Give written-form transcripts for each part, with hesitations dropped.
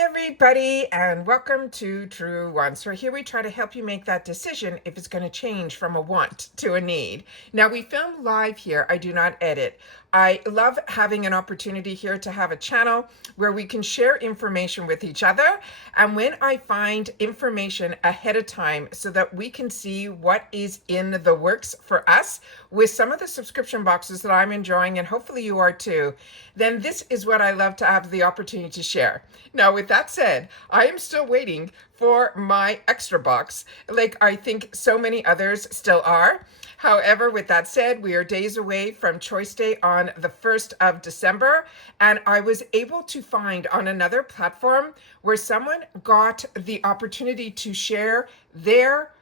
everybody, and welcome to Truewants, where here we try to help you make that decision if it's going to change from a want to a need. Now, we film live here. I do not edit. I love having an opportunity here to have a channel where we can share information with each other. And when I find information ahead of time so that we can see what is in the works for us with some of the subscription boxes that I'm enjoying, and hopefully you are too, then this is what I love to have the opportunity to share. Now, with that said, I am still waiting for my extra box, like I think so many others still are. However, with that said, we are days away from Choice Day on the 1st of December, and I was able to find on another platform where someone got the opportunity to share their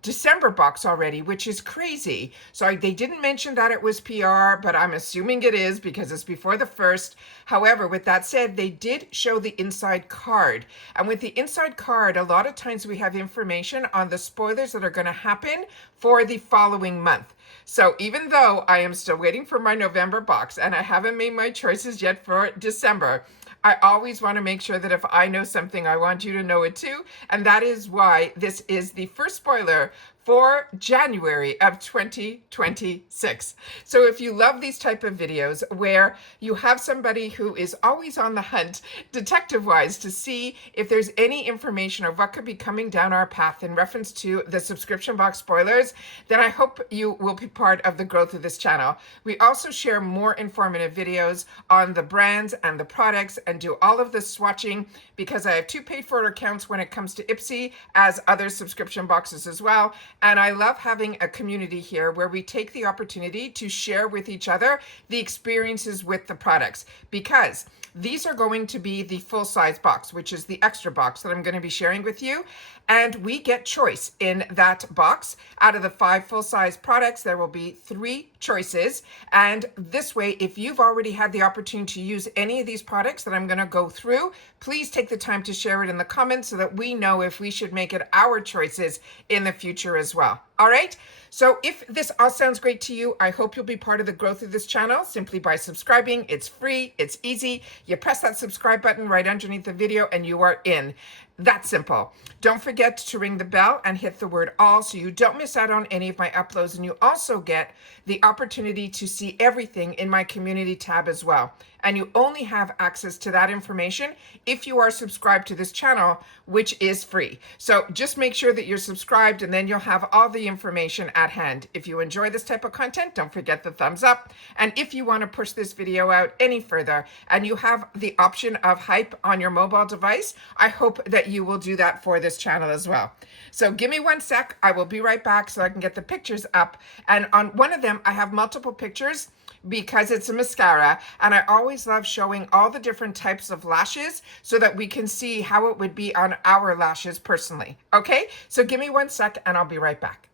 December box already, which is crazy. So they didn't mention that it was PR, but I'm assuming it is because it's before the 1st. However, with that said, they did show the inside card. And with the inside card, a lot of times we have information on the spoilers that are going to happen for the following month. So even though I am still waiting for my November box and I haven't made my choices yet for December, I always want to make sure that if I know something, I want you to know it too. And that is why this is the first spoiler for January of 2026. So if you love these type of videos where you have somebody who is always on the hunt, detective-wise, to see if there's any information or what could be coming down our path in reference to the subscription box spoilers, then I hope you will be part of the growth of this channel. We also share more informative videos on the brands and the products and do all of this swatching because I have 2 paid-for accounts when it comes to IPSY as other subscription boxes as well. And I love having a community here where we take the opportunity to share with each other the experiences with the products, because these are going to be the full-size box, which is the extra box that I'm going to be sharing with you. And we get choice in that box. Out of the 5 full-size products, there will be 3 choices. And this way, if you've already had the opportunity to use any of these products that I'm going to go through, please take the time to share it in the comments so that we know if we should make it our choices in the future as well. All right? So if this all sounds great to you, I hope you'll be part of the growth of this channel simply by subscribing. It's free, it's easy. You press that subscribe button right underneath the video and you are in. That's simple. Don't forget to ring the bell and hit the word all so you don't miss out on any of my uploads, and you also get the opportunity to see everything in my community tab as well. And you only have access to that information if you are subscribed to this channel, which is free. So just make sure that you're subscribed and then you'll have all the information at hand. If you enjoy this type of content, don't forget the thumbs up. And if you want to push this video out any further and you have the option of hype on your mobile device, I hope that you will do that for this channel as well. So give me 1 sec. I will be right back so I can get the pictures up. And on one of them, I have multiple pictures because it's a mascara, and I always love showing all the different types of lashes so that we can see how it would be on our lashes personally. Okay, so give me 1 sec and I'll be right back.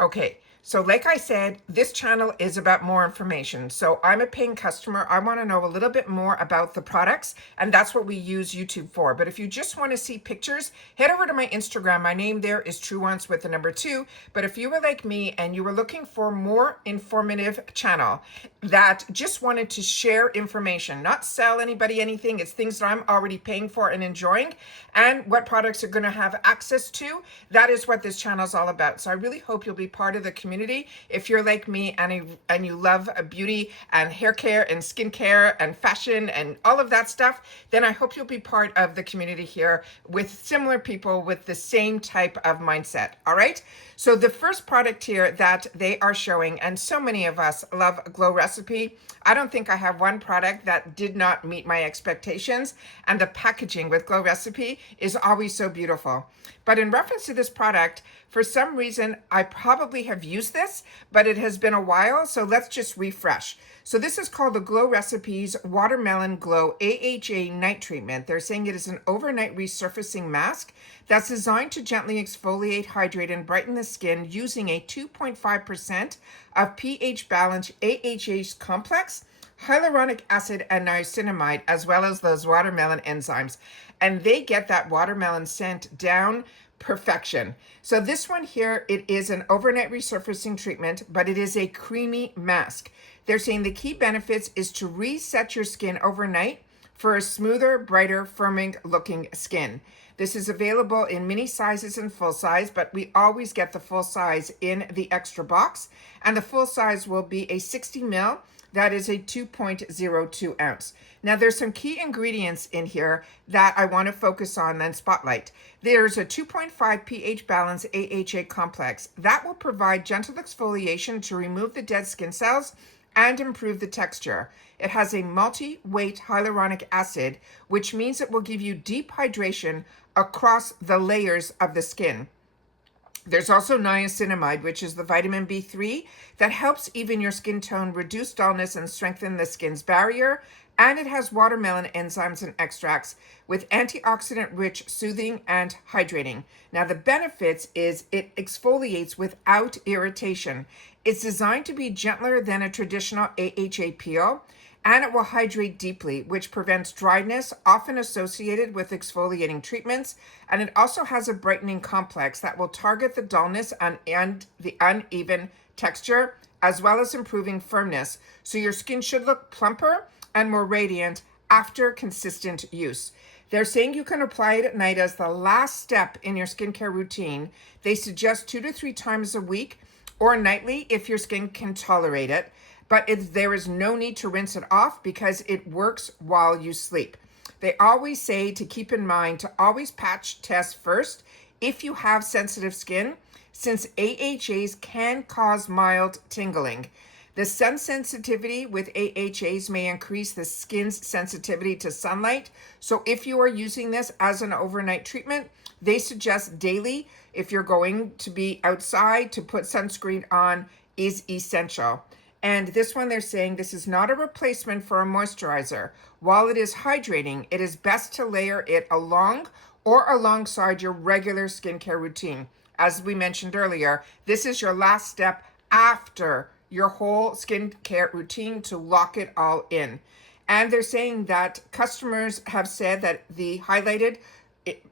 Okay, so like I said, this channel is about more information. So I'm a paying customer. I want to know a little bit more about the products, and that's what we use YouTube for. But if you just want to see pictures, head over to my Instagram. My name there is Truewants with the number 2. But if you were like me and you were looking for more informative channel that just wanted to share information, not sell anybody anything, it's things that I'm already paying for and enjoying, and what products are going to have access to, that is what this channel is all about. So I really hope you'll be part of the community. If you're like me and you love beauty and hair care and skincare and fashion and all of that stuff, then I hope you'll be part of the community here with similar people with the same type of mindset. All right. So the first product here that they are showing, and so many of us love Glow Recipe. I don't think I have one product that did not meet my expectations, and the packaging with Glow Recipe is always so beautiful. But in reference to this product, for some reason, I probably have used this, but it has been a while, so let's just refresh. So this is called the Glow Recipes Watermelon Glow AHA Night Treatment. They're saying it is an overnight resurfacing mask that's designed to gently exfoliate, hydrate, and brighten the skin using a 2.5% of pH balanced AHA complex, hyaluronic acid, and niacinamide, as well as those watermelon enzymes. And they get that watermelon scent down perfection. So this one here, it is an overnight resurfacing treatment, but it is a creamy mask. They're saying the key benefits is to reset your skin overnight for a smoother, brighter, firming looking skin. This is available in mini sizes and full size, but we always get the full size in the extra box. And the full size will be a 60 ml. That is a 2.02 ounce. Now there's some key ingredients in here that I want to focus on and spotlight. There's a 2.5 pH balance AHA complex that will provide gentle exfoliation to remove the dead skin cells and improve the texture. It has a multi-weight hyaluronic acid, which means it will give you deep hydration across the layers of the skin. There's also niacinamide, which is the vitamin B3 that helps even your skin tone, reduce dullness, and strengthen the skin's barrier. And it has watermelon enzymes and extracts with antioxidant-rich, soothing, and hydrating. Now, the benefits is it exfoliates without irritation. It's designed to be gentler than a traditional AHA peel, and it will hydrate deeply, which prevents dryness often associated with exfoliating treatments. And it also has a brightening complex that will target the dullness and the uneven texture, as well as improving firmness. So your skin should look plumper and more radiant after consistent use. They're saying you can apply it at night as the last step in your skincare routine. They suggest 2 to 3 times a week or nightly if your skin can tolerate it. But there is no need to rinse it off because it works while you sleep. They always say to keep in mind to always patch test first if you have sensitive skin, since AHAs can cause mild tingling. The sun sensitivity with AHAs may increase the skin's sensitivity to sunlight. So if you are using this as an overnight treatment, they suggest daily, if you're going to be outside, to put sunscreen on is essential. And this one, they're saying this is not a replacement for a moisturizer. While it is hydrating, it is best to layer it along or alongside your regular skincare routine. As we mentioned earlier, this is your last step after your whole skincare routine to lock it all in. And they're saying that customers have said that the highlighted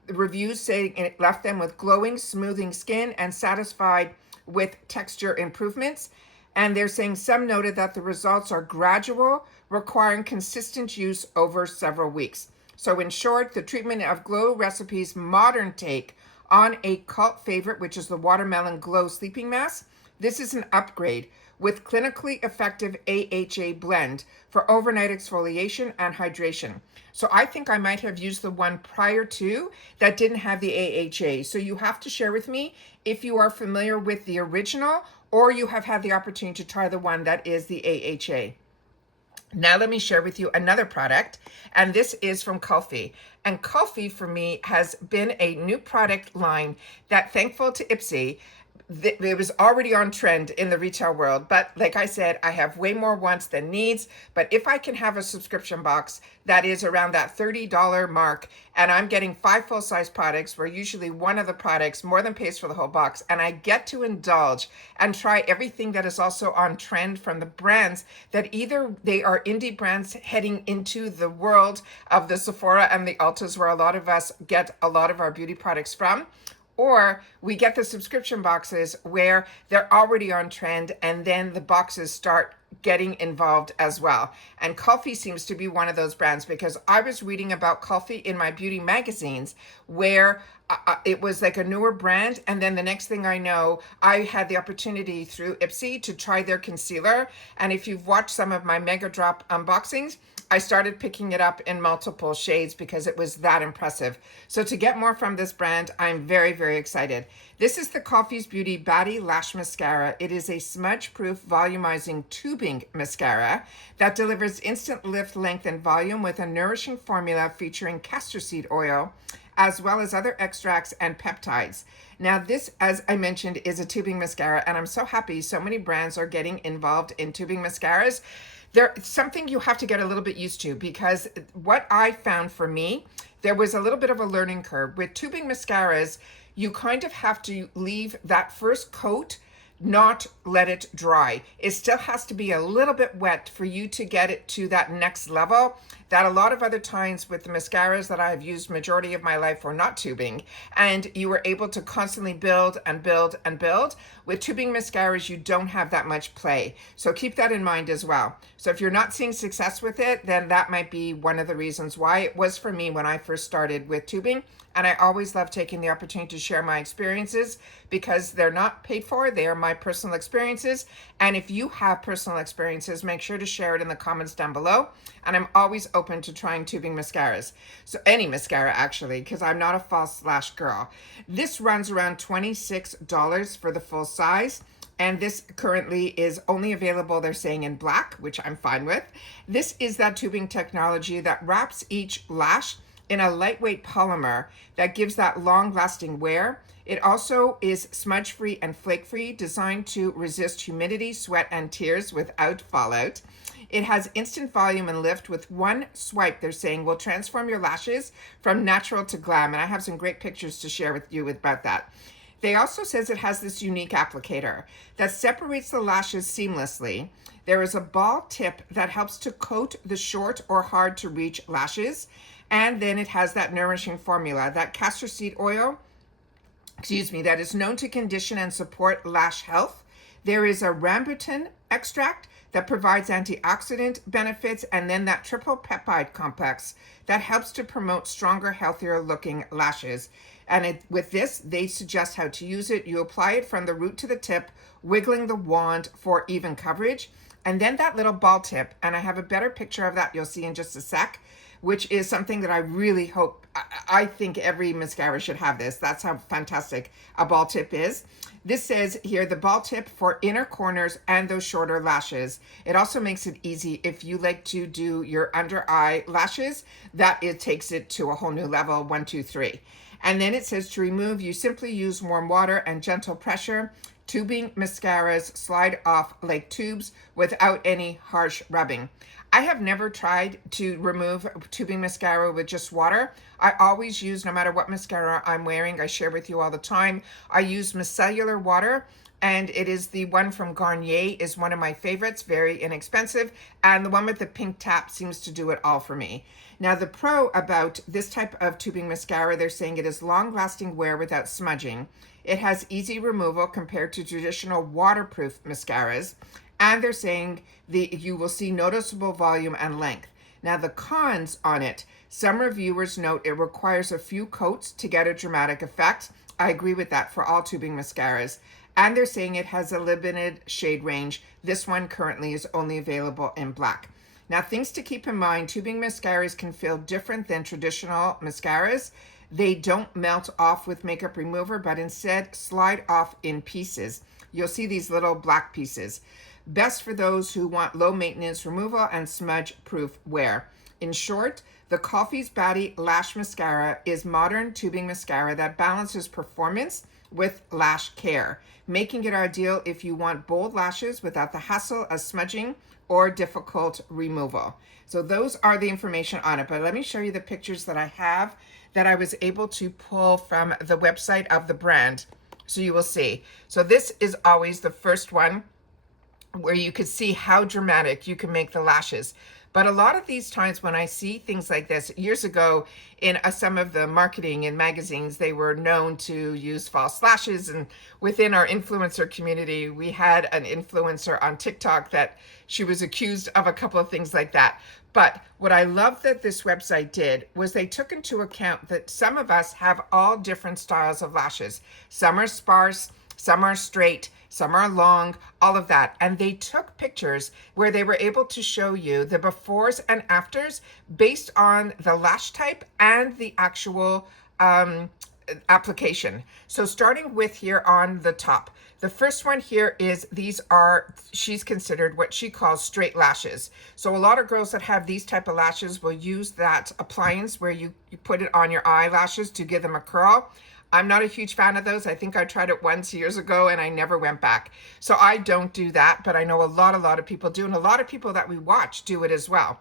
reviews saying it left them with glowing, smoothing skin and satisfied with texture improvements. And they're saying some noted that the results are gradual, requiring consistent use over several weeks. So in short, the treatment of Glow Recipes' modern take on a cult favorite, which is the Watermelon Glow Sleeping Mask. This is an upgrade with clinically effective AHA blend for overnight exfoliation and hydration. So I think I might have used the one prior to that didn't have the AHA. So you have to share with me if you are familiar with the original or you have had the opportunity to try the one that is the AHA. Now let me share with you another product, and this is from Kulfi. And Kulfi for me has been a new product line that, thankful to IPSY, it was already on trend in the retail world. But like I said, I have way more wants than needs. But if I can have a subscription box that is around that $30 mark, and I'm getting 5 full-size products where usually one of the products more than pays for the whole box, and I get to indulge and try everything that is also on trend from the brands that either they are indie brands heading into the world of the Sephora and the Ultas, where a lot of us get a lot of our beauty products from, or we get the subscription boxes where they're already on trend and then the boxes start getting involved as well. And Kulfi seems to be one of those brands, because I was reading about Kulfi in my beauty magazines where it was like a newer brand, and then the next thing I know, I had the opportunity through IPSY to try their concealer. And if you've watched some of my Mega Drop unboxings, I started picking it up in multiple shades because it was that impressive. So to get more from this brand, I'm very, very excited. This is the Kulfi's Beauty Batty Lash Mascara. It is a smudge-proof volumizing tubing mascara that delivers instant lift, length, and volume with a nourishing formula featuring castor seed oil, as well as other extracts and peptides. Now this, as I mentioned, is a tubing mascara, and I'm so happy so many brands are getting involved in tubing mascaras. It's something you have to get a little bit used to, because what I found for me, there was a little bit of a learning curve. With tubing mascaras, you kind of have to leave that first coat, not let it dry. It still has to be a little bit wet for you to get it to that next level that a lot of other times with the mascaras that I've used majority of my life were not tubing, and you were able to constantly build and build and build. With tubing mascaras, you don't have that much play. So keep that in mind as well. So if you're not seeing success with it, then that might be one of the reasons why. It was for me when I first started with tubing. And I always love taking the opportunity to share my experiences because they're not paid for. They are my personal experiences. And if you have personal experiences, make sure to share it in the comments down below. And I'm always open to trying tubing mascaras. So any mascara actually, because I'm not a false lash girl. This runs around $26 for the full size. And this currently is only available, they're saying, in black, which I'm fine with. This is that tubing technology that wraps each lash in a lightweight polymer that gives that long-lasting wear. It also is smudge-free and flake-free, designed to resist humidity, sweat, and tears without fallout. It has instant volume and lift with one swipe, they're saying, will transform your lashes from natural to glam. And I have some great pictures to share with you about that. They also says it has this unique applicator that separates the lashes seamlessly. There is a ball tip that helps to coat the short or hard to reach lashes. And then it has that nourishing formula, that castor seed oil, that is known to condition and support lash health. There is a rambutan extract that provides antioxidant benefits, and then that triple peptide complex that helps to promote stronger, healthier looking lashes. And with this, they suggest how to use it. You apply it from the root to the tip, wiggling the wand for even coverage. And then that little ball tip, and I have a better picture of that you'll see in just a sec, which is something that I really hope, I think every mascara should have this. That's how fantastic a ball tip is. This says here, the ball tip for inner corners and those shorter lashes. It also makes it easy if you like to do your under eye lashes, that it takes it to a whole new level, 1, 2, 3. And then it says to remove, you simply use warm water and gentle pressure. Tubing mascaras slide off like tubes without any harsh rubbing. I have never tried to remove tubing mascara with just water. I always use, no matter what mascara I'm wearing, I share with you all the time, I use micellar water, and it is the one from Garnier is one of my favorites, very inexpensive, and the one with the pink tap seems to do it all for me. Now the pro about this type of tubing mascara, they're saying it is long-lasting wear without smudging. It has easy removal compared to traditional waterproof mascaras. And they're saying you will see noticeable volume and length. Now the cons on it, some reviewers note it requires a few coats to get a dramatic effect. I agree with that for all tubing mascaras. And they're saying it has a limited shade range. This one currently is only available in black. Now, things to keep in mind, tubing mascaras can feel different than traditional mascaras. They don't melt off with makeup remover, but instead slide off in pieces. You'll see these little black pieces. Best for those who want low maintenance removal and smudge proof wear. In short, the Coffee's Baddie Lash Mascara is modern tubing mascara that balances performance with lash care, making it ideal if you want bold lashes without the hassle of smudging or difficult removal. So those are the information on it, but let me show you the pictures that I have that I was able to pull from the website of the brand, so you will see. So this is always the first one where you could see how dramatic you can make the lashes. But a lot of these times when I see things like this, years ago in some of the marketing in magazines, they were known to use false lashes. And within our influencer community, we had an influencer on TikTok that she was accused of a couple of things like that. But what I love that this website did was they took into account that some of us have all different styles of lashes. Some are sparse, some are straight, some are long, all of that. And they took pictures where they were able to show you the befores and afters based on the lash type and the actual application. So starting with here on the top, the first one here is she's considered what she calls straight lashes. So a lot of girls that have these type of lashes will use that appliance where you put it on your eyelashes to give them a curl. I'm not a huge fan of those. I think I tried it once years ago and I never went back. So I don't do that, but I know a lot of people do, and a lot of people that we watch do it as well.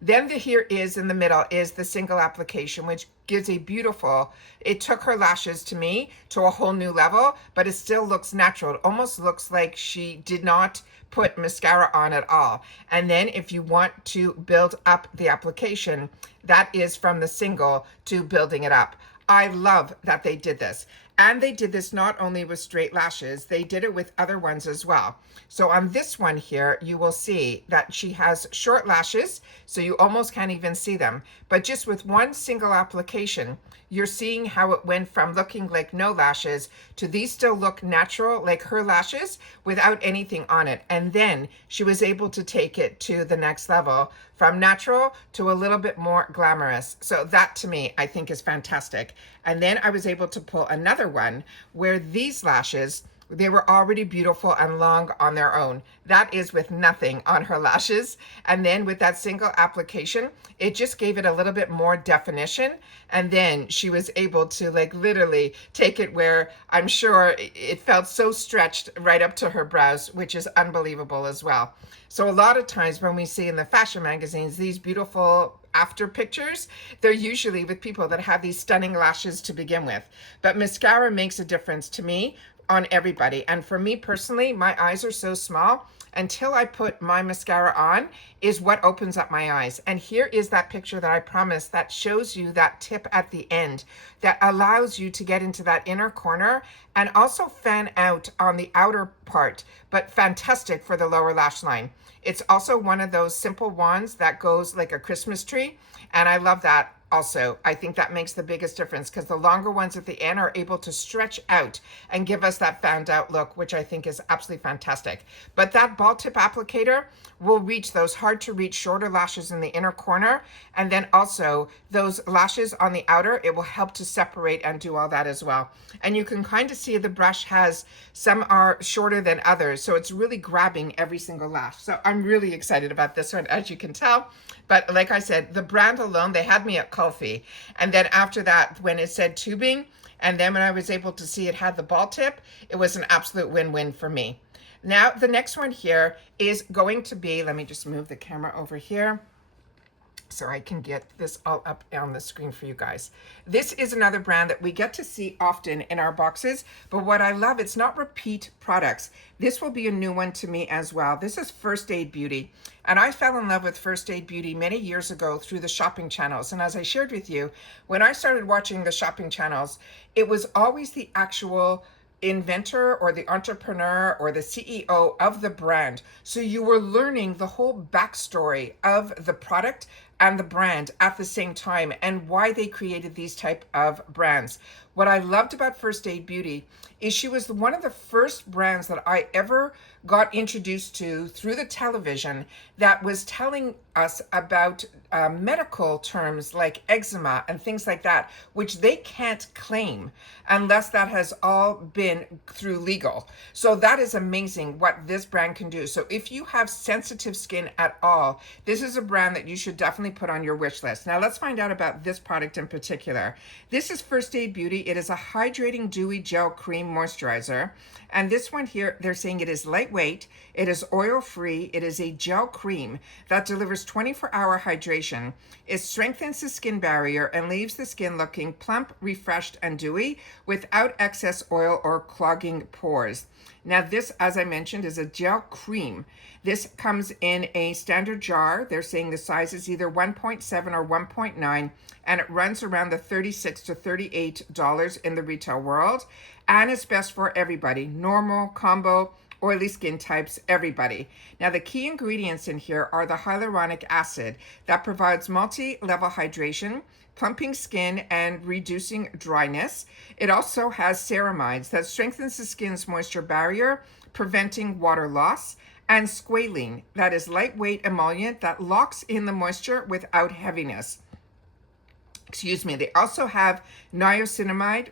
Then here is in the middle is the single application, which gives a beautiful, it took her lashes to me to a whole new level, but it still looks natural. It almost looks like she did not put mascara on at all. And then if you want to build up the application, that is from the single to building it up. I love that they did this. And they did this not only with straight lashes, they did it with other ones as well. So on this one here, you will see that she has short lashes, so you almost can't even see them. But just with one single application, you're seeing how it went from looking like no lashes to these still look natural, like her lashes, without anything on it. And then she was able to take it to the next level from natural to a little bit more glamorous. So that to me, I think is fantastic. And then I was able to pull another one where these lashes, they were already beautiful and long on their own. That is with nothing on her lashes. And then with that single application, it just gave it a little bit more definition. And then she was able to like literally take it where I'm sure it felt so stretched right up to her brows, which is unbelievable as well. So a lot of times when we see in the fashion magazines, these beautiful after pictures, they're usually with people that have these stunning lashes to begin with. But mascara makes a difference to me on everybody. And for me personally, my eyes are so small, until I put my mascara on is what opens up my eyes. And here is that picture that I promised that shows you that tip at the end that allows you to get into that inner corner and also fan out on the outer part, but fantastic for the lower lash line. It's also one of those simple wands that goes like a Christmas tree. And I love that also. I think that makes the biggest difference because the longer ones at the end are able to stretch out and give us that fanned out look, which I think is absolutely fantastic. But that ball tip applicator will reach those hard to reach shorter lashes in the inner corner. And then also those lashes on the outer, it will help to separate and do all that as well. And you can kind of see the brush has, some are shorter than others. So it's really grabbing every single lash. So I'm really excited about this one, as you can tell. But like I said, the brand alone, they had me at Kulfi. And then after that, when it said tubing, and then when I was able to see it had the ball tip, it was an absolute win-win for me. Now, the next one here is going to be, let me just move the camera over here so I can get this all up on the screen for you guys. This is another brand that we get to see often in our boxes, but what I love, it's not repeat products. This will be a new one to me as well. This is First Aid Beauty. And I fell in love with First Aid Beauty many years ago through the shopping channels. And as I shared with you, when I started watching the shopping channels, it was always the actual inventor or the entrepreneur or the CEO of the brand. So you were learning the whole backstory of the product and the brand at the same time and why they created these type of brands. What I loved about First Aid Beauty is she was one of the first brands that I ever got introduced to through the television that was telling us about medical terms like eczema and things like that, which they can't claim unless that has all been through legal. So that is amazing what this brand can do. So if you have sensitive skin at all, this is a brand that you should definitely put on your wish list. Now let's find out about this product in particular. This is First Aid Beauty. It is a hydrating dewy gel cream moisturizer. And this one here, they're saying it is lightweight, it is oil-free, it is a gel cream that delivers 24-hour hydration. It strengthens the skin barrier and leaves the skin looking plump, refreshed, and dewy without excess oil or clogging pores. Now this, as I mentioned, is a gel cream. This comes in a standard jar. They're saying the size is either 1.7 or 1.9, and it runs around the $36 to $38 in the retail world. And it's best for everybody, normal, combo, oily skin types, everybody. Now the key ingredients in here are the hyaluronic acid that provides multi-level hydration, plumping skin and reducing dryness. It also has ceramides that strengthens the skin's moisture barrier, preventing water loss, and squalene, that is lightweight emollient that locks in the moisture without heaviness. Excuse me. They also have niacinamide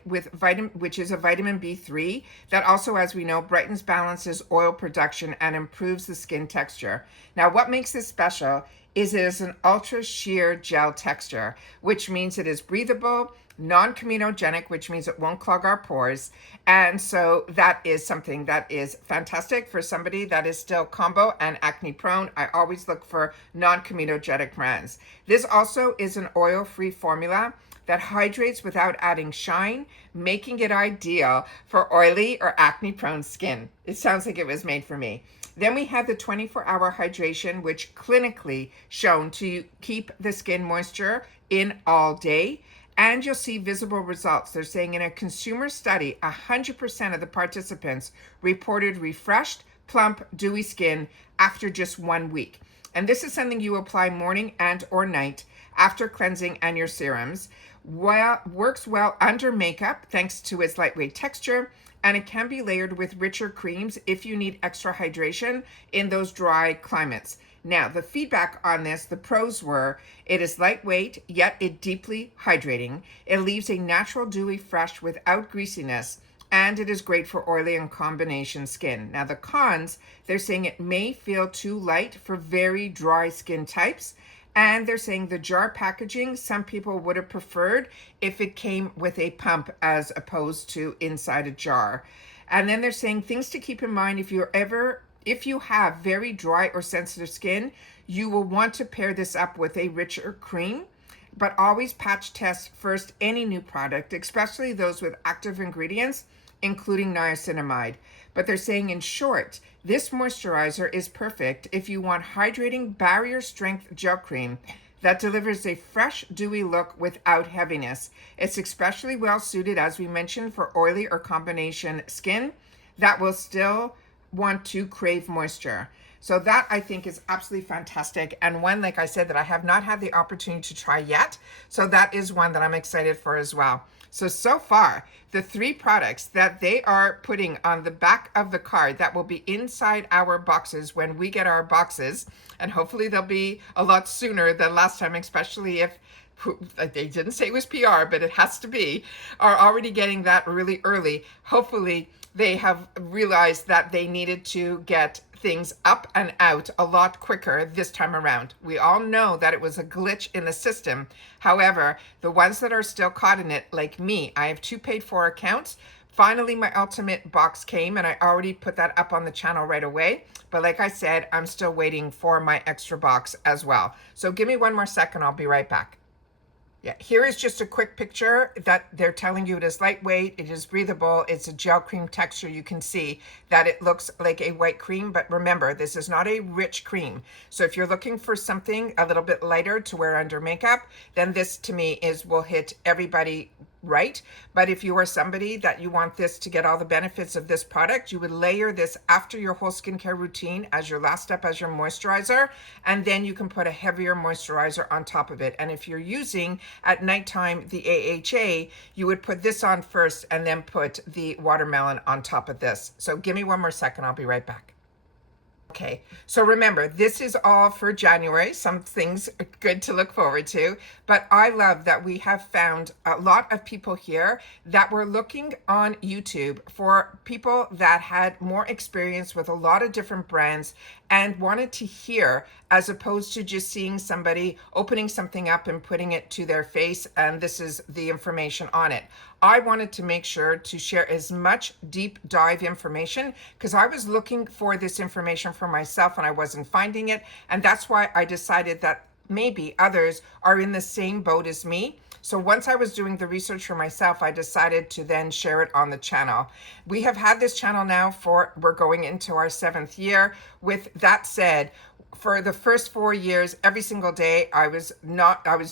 which is a vitamin B3 that also, as we know, brightens, balances oil production and improves the skin texture. Now, what makes this special is it is an ultra sheer gel texture, which means it is breathable, non-comedogenic, which means it won't clog our pores. And so that is something that is fantastic for somebody that is still combo and acne prone. I always look for non-comedogenic brands. This also is an oil-free formula that hydrates without adding shine, making it ideal for oily or acne prone skin. It sounds like it was made for me. Then we have the 24-hour hydration, which clinically shown to keep the skin moisture in all day. And you'll see visible results. They're saying in a consumer study, 100% of the participants reported refreshed, plump, dewy skin after just 1 week. And this is something you apply morning and or night after cleansing and your serums. Works well under makeup thanks to its lightweight texture, and it can be layered with richer creams if you need extra hydration in those dry climates. Now, the feedback on this, the pros were, it is lightweight, yet it deeply hydrating. It leaves a natural dewy fresh without greasiness, and it is great for oily and combination skin. Now, the cons, they're saying it may feel too light for very dry skin types, and they're saying the jar packaging, some people would have preferred if it came with a pump as opposed to inside a jar. And then they're saying things to keep in mind if you have very dry or sensitive skin, you will want to pair this up with a richer cream, but always patch test first any new product, especially those with active ingredients, including niacinamide. But they're saying in short, this moisturizer is perfect if you want hydrating barrier strength gel cream that delivers a fresh, dewy look without heaviness. It's especially well suited, as we mentioned, for oily or combination skin that will still want to crave moisture. So that I think is absolutely fantastic, and one, like I said, that I have not had the opportunity to try yet. So that is one that I'm excited for as well. So far, the 3 products that they are putting on the back of the card that will be inside our boxes when we get our boxes, and hopefully they'll be a lot sooner than last time, especially if they didn't say it was PR, but it has to be, are already getting that really early. Hopefully they have realized that they needed to get things up and out a lot quicker this time around. We all know that it was a glitch in the system. However, the ones that are still caught in it, like me, I have 2 paid for accounts. Finally, my ultimate box came, and I already put that up on the channel right away. But like I said, I'm still waiting for my extra box as well. So give me 1 more second, I'll be right back. Yeah, here is just a quick picture that they're telling you it is lightweight, it is breathable, it's a gel cream texture. You can see that it looks like a white cream, but remember, this is not a rich cream. So if you're looking for something a little bit lighter to wear under makeup, then this to me will hit everybody right. But if you are somebody that you want this to get all the benefits of this product, you would layer this after your whole skincare routine as your last step as your moisturizer, and then you can put a heavier moisturizer on top of it. And if you're using at nighttime the AHA, you would put this on first and then put the watermelon on top of this. So give me 1 more second, I'll be right back. Okay, so remember, this is all for January. Some things are good to look forward to, but I love that we have found a lot of people here that were looking on YouTube for people that had more experience with a lot of different brands and wanted to hear, as opposed to just seeing somebody opening something up and putting it to their face and this is the information on it. I wanted to make sure to share as much deep dive information because I was looking for this information for myself and I wasn't finding it. And that's why I decided that maybe others are in the same boat as me. So once I was doing the research for myself, I decided to then share it on the channel. We have had this channel now we're going into our 7th year. With that said, for the first 4 years, every single day, I was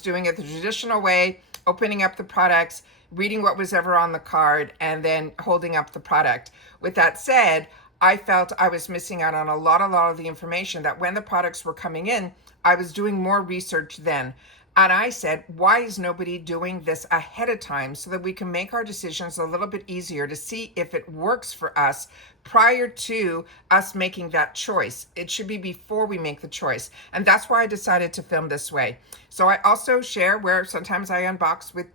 doing it the traditional way, opening up the products, reading what was ever on the card, and then holding up the product. With that said, I felt I was missing out on a lot of the information that when the products were coming in, I was doing more research then. And I said, why is nobody doing this ahead of time so that we can make our decisions a little bit easier to see if it works for us prior to us making that choice. It should be before we make the choice. And that's why I decided to film this way. So I also share where sometimes I unbox with,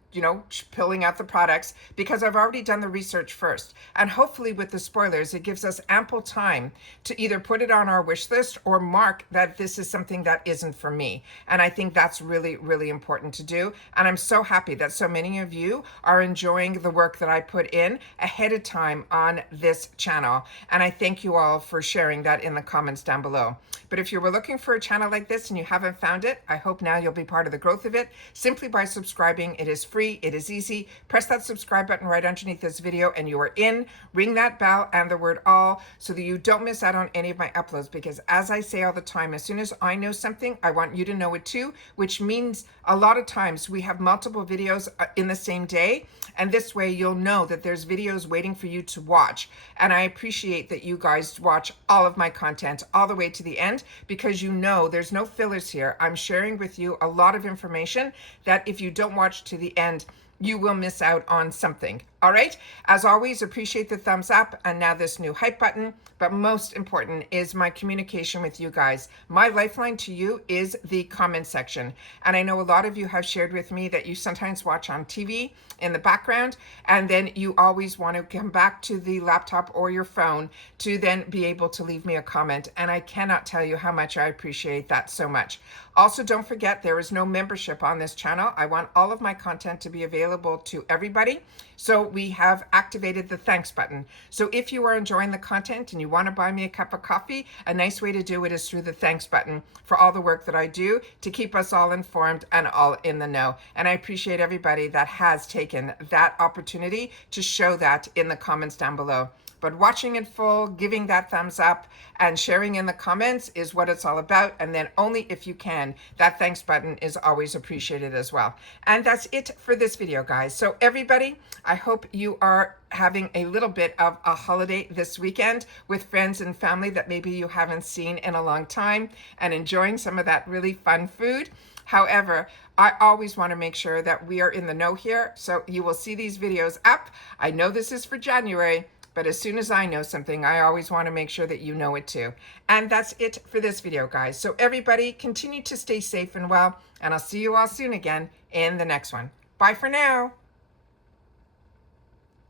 pulling out the products, because I've already done the research first. And hopefully with the spoilers, it gives us ample time to either put it on our wish list or mark that this is something that isn't for me. And I think that's really, really important to do. And I'm so happy that so many of you are enjoying the work that I put in ahead of time on this channel. And I thank you all for sharing that in the comments down below. But if you were looking for a channel like this and you haven't found it, I hope now you'll be part of the growth of it simply by subscribing. It is free, it is easy. Press that subscribe button right underneath this video and you are in. Ring that bell and the word all so that you don't miss out on any of my uploads, because as I say all the time, as soon as I know something, I want you to know it too, which means a lot of times we have multiple videos in the same day, and this way you'll know that there's videos waiting for you to watch. And I appreciate that you guys watch all of my content all the way to the end, because there's no fillers here. I'm sharing with you a lot of information that if you don't watch to the end, you will miss out on something. All right. As always, appreciate the thumbs up and now this new hype button. But most important is my communication with you guys. My lifeline to you is the comment section. And I know a lot of you have shared with me that you sometimes watch on TV in the background, and then you always want to come back to the laptop or your phone to then be able to leave me a comment. And I cannot tell you how much I appreciate that so much. Also, don't forget, there is no membership on this channel. I want all of my content to be available to everybody. So we have activated the thanks button. So if you are enjoying the content and you want to buy me a cup of coffee, a nice way to do it is through the thanks button for all the work that I do to keep us all informed and all in the know. And I appreciate everybody that has taken that opportunity to show that in the comments down below. But watching in full, giving that thumbs up, and sharing in the comments is what it's all about. And then only if you can, that thanks button is always appreciated as well. And that's it for this video, guys. So everybody, I hope you are having a little bit of a holiday this weekend with friends and family that maybe you haven't seen in a long time, and enjoying some of that really fun food. However, I always want to make sure that we are in the know here. So you will see these videos up. I know this is for January, but as soon as I know something, I always want to make sure that you know it too. And that's it for this video, guys. So everybody, continue to stay safe and well, and I'll see you all soon again in the next one. Bye for now.